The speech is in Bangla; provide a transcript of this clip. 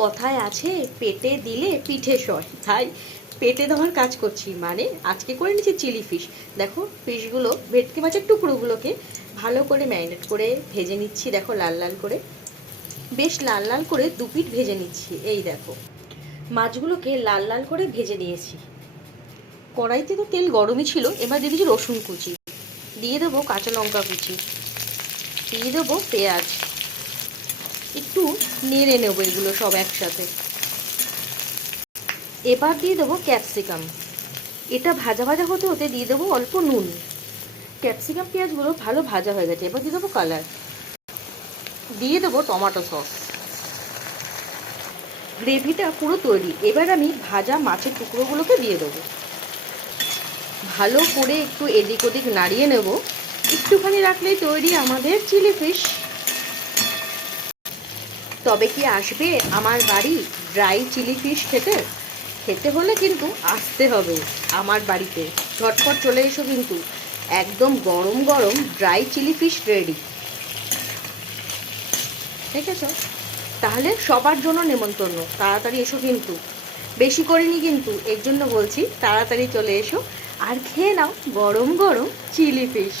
কথায় আছে পেটে দিলে পিঠে সয়, তাই পেটে দেওয়ার কাজ করছি। মানে আজকে করে নিচ্ছি চিলি ফিশ। দেখো ফিশগুলো, ভেটকি মাছের টুকরোগুলোকে ভালো করে ম্যারিনেট করে ভেজে নিচ্ছি। দেখো লাল লাল করে, বেশ লাল লাল করে দুপিট ভেজে নিচ্ছি। এই দেখো মাছগুলোকে লাল লাল করে ভেজে নিয়েছি। কড়াইতে তো তেল গরমই ছিল। এবার দিয়ে দিচ্ছি রসুন কুচি, দিয়ে দেবো কাঁচা লঙ্কা কুচি, দিয়ে দেবো পেঁয়াজ। একটু নেড়ে নেবো এগুলো সব একসাথে। এবার দিয়ে দেবো ক্যাপসিকাম। এটা ভাজা ভাজা হতে হতে দিয়ে দেবো অল্প নুন। ক্যাপসিকাম পেঁয়াজগুলো ভালো ভাজা হয়ে গেছে। এবার দিয়ে দেবো কালার, দিয়ে দেবো টমেটো সস। গ্রেভিটা পুরো তৈরি। এবার আমি ভাজা মাছের টুকরোগুলোকে দিয়ে দেবো। ভালো করে একটু এদিক ওদিক নাড়িয়ে নেব। একটুখানি রাখলেই তৈরি আমাদের চিলি ফিশ। তবে কি আসবে আমার বাড়ি ড্রাই চিলি ফিশ খেতে? খেতে হলে কিন্তু আসতে হবে আমার বাড়িতে। ঝটপট চলে এসো কিন্তু। একদম গরম গরম ড্রাই চিলি ফিশ রেডি। দেখেছ? তাহলে সবার জন্য নেমন্তন্ন, তাড়াতাড়ি এসো কিন্তু। বেশি করিনি কিন্তু, এর জন্য বলছি তাড়াতাড়ি চলে এসো আর খেয়ে নাও গরম গরম চিলি ফিশ।